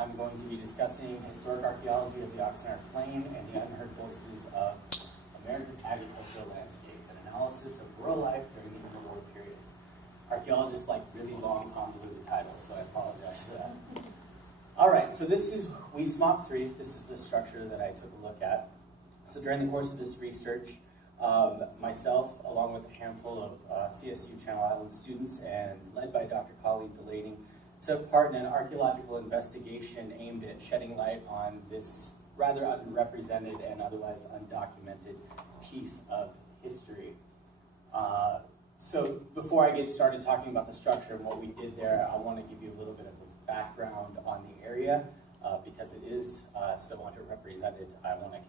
I'm going to be discussing historic archaeology of the Oxnard Plain and the unheard voices of American agricultural landscape, an analysis of rural life during the Interwar period. Archaeologists like really long, convoluted titles, so I apologize for that. All right, so this is WeSmop 3. This is the structure that I took a look at. So during the course of this research, myself, along with a handful of CSU Channel Islands students and led by Dr. Colleen Delaney, took part in an archaeological investigation aimed at shedding light on this rather unrepresented and otherwise undocumented piece of history. So before I get started talking about the structure and what we did there, I want to give you a little bit of a background on the area because it is so underrepresented. I want to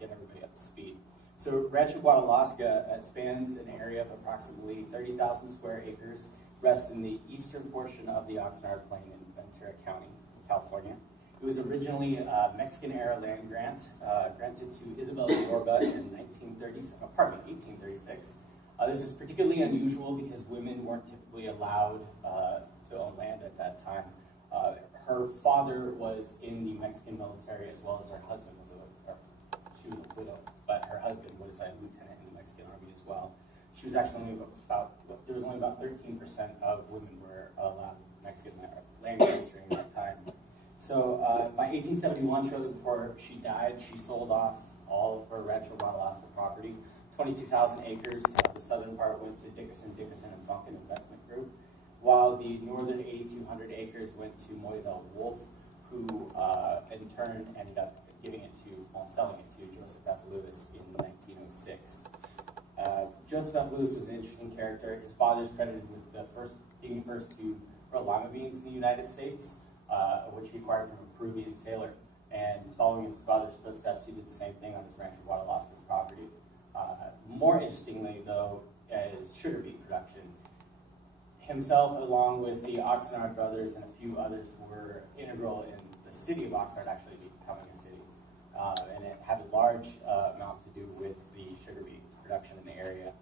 get everybody up to speed. So Rancho Guadalaska spans an area of approximately 30,000 square acres, rests in the eastern portion of the Oxnard Plain in Ventura County, California. It was originally a Mexican-era land grant granted to Isabel Zorba in 1836. This is particularly unusual because women weren't typically allowed to own land at that time. Her father was in the Mexican military as well as her husband was she was a widow, but her husband was a lieutenant in the Mexican army as well. She was actually there was only about 13% of women were allowed Mexican land grants during that time. So by 1871, shortly before she died, she sold off all of her Rancho Guadalaska property, 22,000 acres. The southern part went to Dickerson and Funkin Investment Group, while the northern 8,200 acres went to Moiselle Wolf, who in turn ended up selling it to Joseph F. Lewis in 1906. Joseph F. Lewis was an interesting character. His father is credited with being the first to grow lima beans in the United States, which he acquired from a Peruvian sailor. And following his father's footsteps, he did the same thing on his Rancho Guadalaska property. More interestingly, though, is sugar beet production. Himself, along with the Oxnard brothers and a few others, were integral in the city of Oxnard actually becoming a city. And it had a large amount to do with the sugar beet production in the area.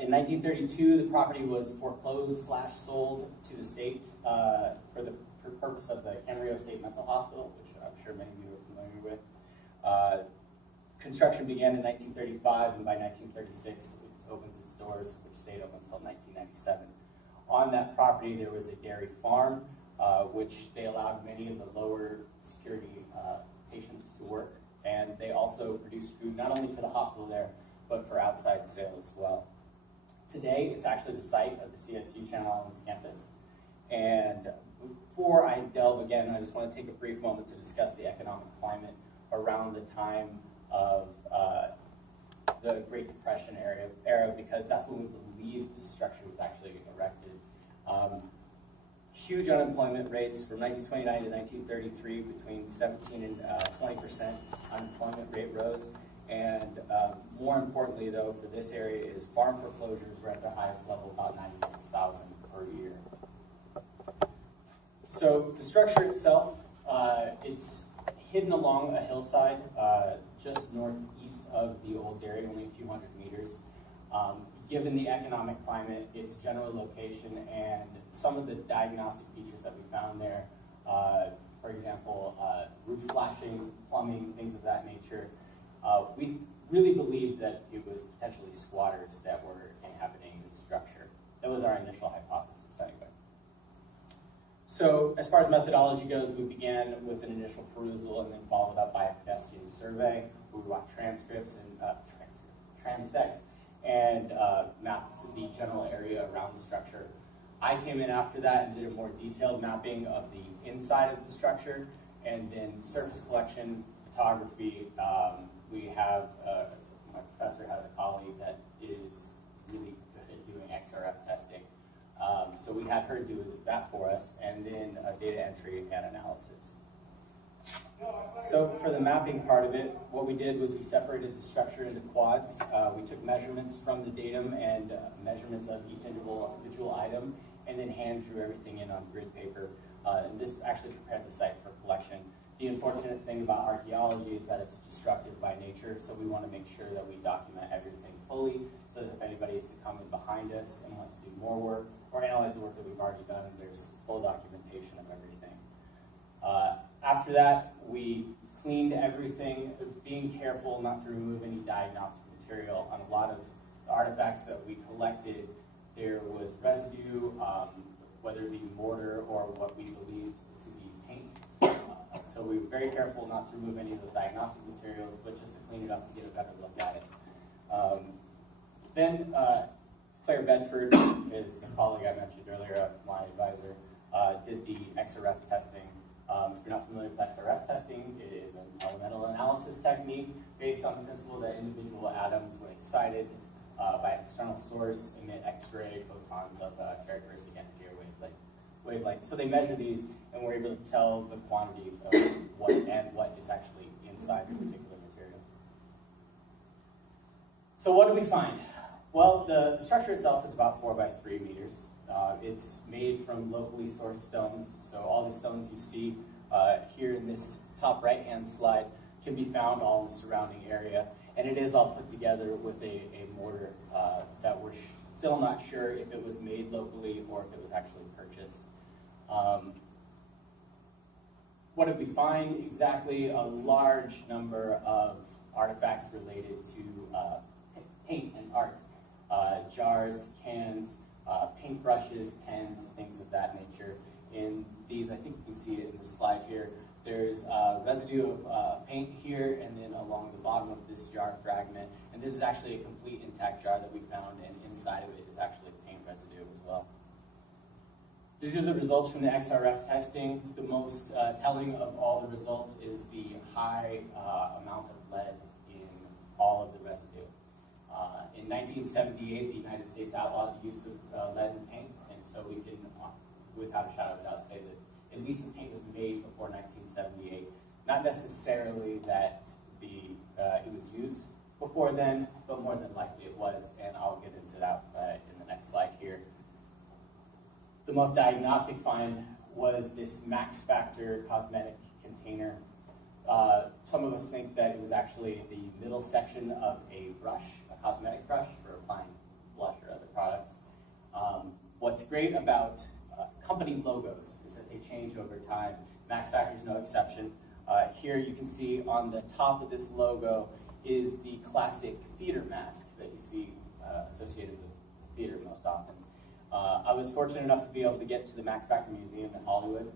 In 1932, the property was foreclosed/sold to the state for the purpose of the Camarillo State Mental Hospital, which I'm sure many of you are familiar with. Construction began in 1935, and by 1936, it opens its doors, which stayed open until 1997. On that property, there was a dairy farm, which they allowed many of the lower security patients to work, and they also produced food not only for the hospital there, but for outside sale as well. Today, it's actually the site of the CSU Channel Islands campus, and before I delve again, I just want to take a brief moment to discuss the economic climate around the time of the Great Depression era, because that's when we believe the structure was actually erected. Huge unemployment rates from 1929 to 1933, between 17 and 20% unemployment rate rose. And more importantly, though, for this area is farm foreclosures were at their highest level, about 96,000 per year. So the structure itself, it's hidden along a hillside just northeast of the old dairy, only a few hundred meters. Given the economic climate, its general location, and some of the diagnostic features that we found there, for example, roof flashing, plumbing, things of that nature, we really believed that it was potentially squatters that were inhabiting this structure. That was our initial hypothesis anyway. So as far as methodology goes, we began with an initial perusal and then followed up by a pedestrian survey. We walked transcripts and transects and mapped the general area around the structure. I came in after that and did a more detailed mapping of the inside of the structure, and then surface collection, photography. We have, my professor has a colleague that is really good at doing XRF testing. So we had her do that for us, and then data entry and analysis. So for the mapping part of it, what we did was we separated the structure into quads. We took measurements from the datum and measurements of each individual item, and then hand drew everything in on grid paper. And this actually prepared the site for collection. The unfortunate thing about archaeology is that it's destructive by nature, so we want to make sure that we document everything fully, so that if anybody is to come in behind us and wants to do more work or analyze the work that we've already done, there's full documentation of everything. After that, we cleaned everything, being careful not to remove any diagnostic material. On a lot of the artifacts that we collected, there was residue, whether it be mortar or what we believed to be paint. So we were very careful not to remove any of those diagnostic materials, but just to clean it up to get a better look at it. Then Claire Bedford is the colleague I mentioned earlier, my advisor, did the XRF testing. If you're not familiar with XRF testing, it is an elemental analysis technique based on the principle that individual atoms, when excited by an external source, emit X-ray photons of characteristic energy or wavelength. So they measure these, and we're able to tell the quantities of what is actually inside the particular material. So what do we find? Well, the structure itself is about 4 by 3 meters. It's made from locally sourced stones. So all the stones you see here in this top right-hand slide can be found all in the surrounding area. And it is all put together with a mortar that we're still not sure if it was made locally or if it was actually purchased. What did we find? Exactly a large number of artifacts related to paint and art. Jars, cans, paintbrushes, pens, things of that nature. In these, I think you can see it in the slide here, there's residue of paint here, and then along the bottom of this jar fragment. And this is actually a complete intact jar that we found, and inside of it is actually paint residue as well. These are the results from the XRF testing. The most telling of all the results is the high amount of lead in all of the residue. In 1978, the United States outlawed the use of lead in paint, and so we can, without a shadow of a doubt, say that at least the paint was made before 1978. Not necessarily that it was used before then, but more than likely it was, and I'll get into that in the next slide here. The most diagnostic find was this Max Factor cosmetic container. Some of us think that it was actually the middle section of a brush, a cosmetic brush for applying blush or other products. What's great about company logos is that they change over time. Max Factor is no exception. Here you can see on the top of this logo is the classic theater mask that you see associated with theater most often. I was fortunate enough to be able to get to the Max Factor Museum in Hollywood,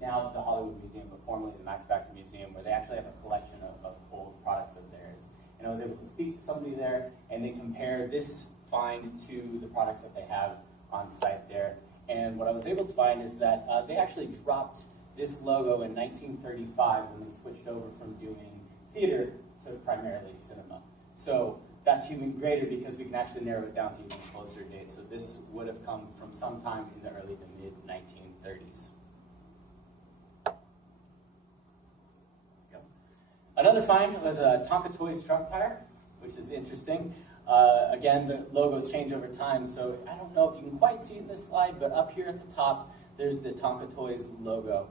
now the Hollywood Museum, but formerly the Max Factor Museum, where they actually have a collection of old products of theirs. And I was able to speak to somebody there, and they compare this find to the products that they have on site there. And what I was able to find is that they actually dropped this logo in 1935 when they switched over from doing theater to primarily cinema. So that's even greater because we can actually narrow it down to even closer dates. So this would have come from sometime in the early to mid-1930s. Another find was a Tonka Toys truck tire, which is interesting. Again, the logos change over time, so I don't know if you can quite see it in this slide, but up here at the top, there's the Tonka Toys logo.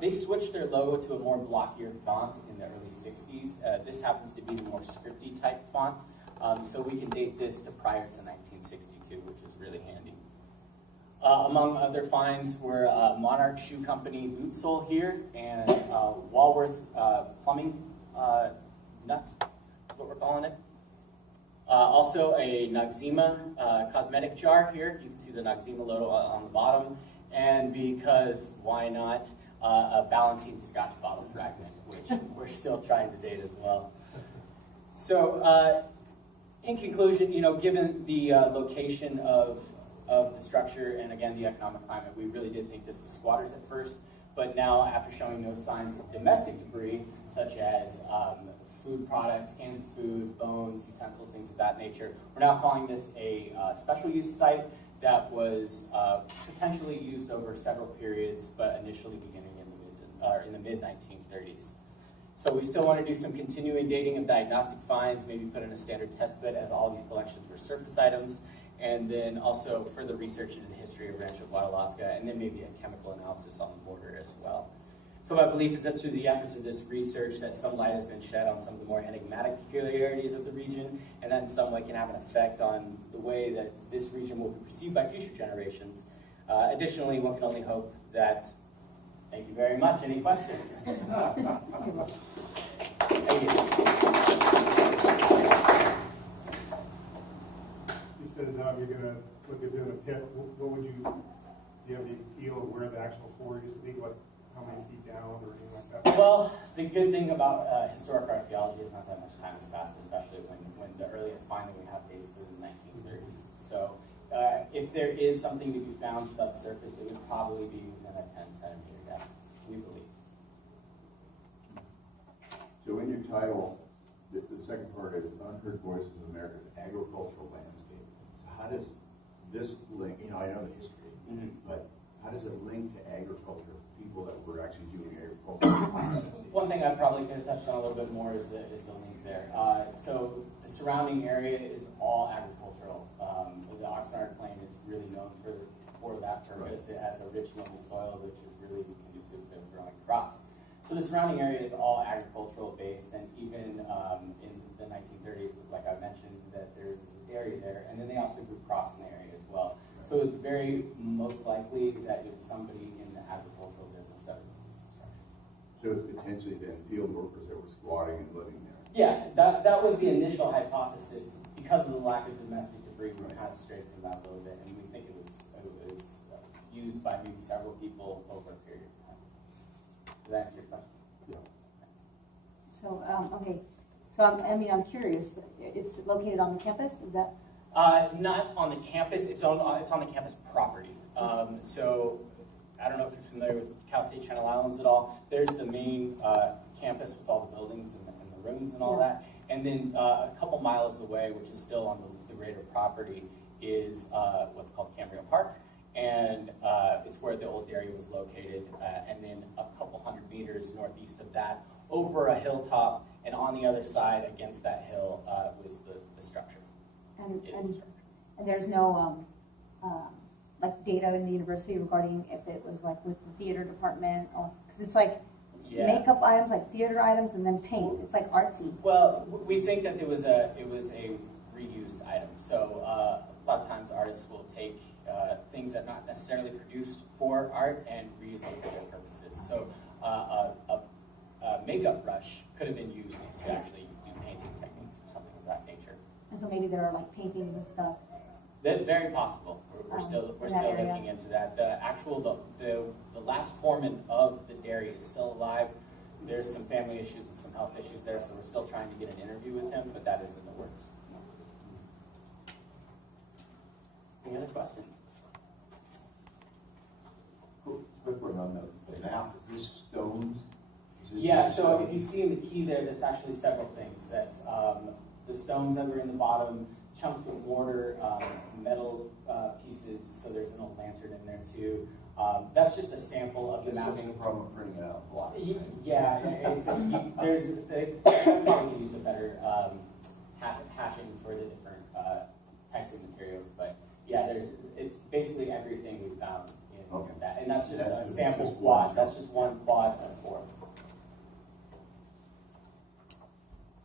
They switched their logo to a more blockier font in the early 60s. This happens to be the more scripty type font, so we can date this to prior to 1962, which is really handy. Among other finds were Monarch Shoe Company boot sole here, and Walworth plumbing nut is what we're calling it. Also a Noxzema cosmetic jar here. You can see the Noxzema logo on the bottom. And because why not, a Ballantine Scotch bottle fragment, which we're still trying to date as well. So in conclusion, given the location of the structure and again the economic climate, we really did think this was squatters at first. But now, after showing no signs of domestic debris, such as food products, canned food, bones, utensils, things of that nature, we're now calling this a special use site that was potentially used over several periods, but initially beginning in the mid-1930s. So we still want to do some continuing dating of diagnostic finds, maybe put in a standard test bed as all these collections were surface items, and then also further research into the history of Rancho Guadalaska, and then maybe a chemical analysis on the border as well. So my belief is that through the efforts of this research that some light has been shed on some of the more enigmatic peculiarities of the region, and then some way can have an effect on the way that this region will be perceived by future generations. Additionally, one can only hope that Thank you very much. Any questions? Thank you. You said you're going to look at doing a pit. What would you, do you have any feel of where the actual floor used to be? What, how many feet down or anything like that? Well, the good thing about historic archaeology is not that much time has passed, especially when the earliest finding we have dates to the 1930s. So if there is something to be found subsurface, it would probably be within a 10-centimeter depth, we believe. So in your title, the second part is Unheard Voices of America's Agricultural Landscape. So how does this link, you know, I know the history, but how does it link to agriculture, people that were actually doing agricultural processes? One thing I probably could have touched on a little bit more is the link there. So the surrounding area is all agricultural. The Oxnard plain is really known for that purpose. Right. It has a rich loamy soil, which is really conducive to growing crops. So the surrounding area is all agricultural based, and even in the 1930s, like I mentioned, that there was a dairy there, and then they also grew crops in the area as well. So it's very most likely that it was somebody in the agricultural business that was using construction. So it's potentially then field workers that were squatting and living there. Yeah, that was the initial hypothesis. Because of the lack of domestic debris, we kind of straightened that a little bit, and we think it was used by maybe several people over a period of time. Does that answer your question? Yeah. So, okay. So, I'm curious. It's located on the campus? Is that? Not on the campus. It's on the campus property. So, I don't know if you're familiar with Cal State Channel Islands at all. There's the main campus with all the buildings and the rooms and all that. And then a couple miles away, which is still on the greater property, is what's called Cambria Park. And it's where the old dairy was located. And then a couple hundred meters northeast of that, over a hilltop, and on the other side against that hill was the structure. And there's no like data in the university regarding if it was like with the theater department, or because it's like makeup items, like theater items, and then paint. It's like artsy. Well, we think that it was a reused item. So a lot of times artists will take things that are not necessarily produced for art and reuse them for their purposes. So a makeup brush could have been used to actually do painting techniques or something of that nature. And so maybe there are like paintings and stuff. That's very possible. We're still looking into that. The last foreman of the dairy is still alive. There's some family issues and some health issues there, so we're still trying to get an interview with him, but that is in the works. Any other questions? Quick one on the map. Is this stones? Yeah, so if you see in the key there, that's actually several things. That's the stones that were in the bottom, chunks of mortar, metal pieces, so there's an old lantern in there too. That's just a sample of the mapping. This is the problem of printing it out a lot. Yeah, they probably could use a better hashing for the different types of materials, but yeah, it's basically everything we found in that, and that's just a sample quad. That's just one quad of 4.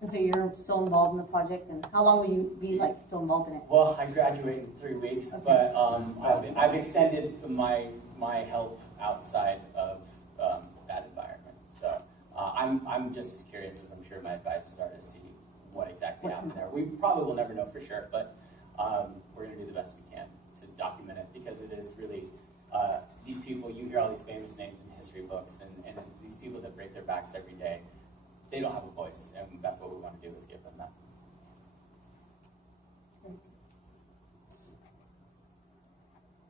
And so you're still involved in the project, and how long will you be like still involved in it? Well, I graduate in 3 weeks, but I've extended my help outside of that environment. So I'm just as curious as I'm sure my advisors are to see what exactly happened there. We probably will never know for sure, but we're going to do the best we can to document it, because it is really these people. You hear all these famous names in history books, and these people that break their backs every day. They don't have a voice, and that's what we want to do, is give them that.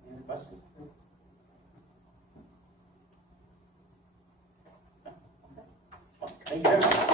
Any other questions? No? Okay. Well, thank you very much.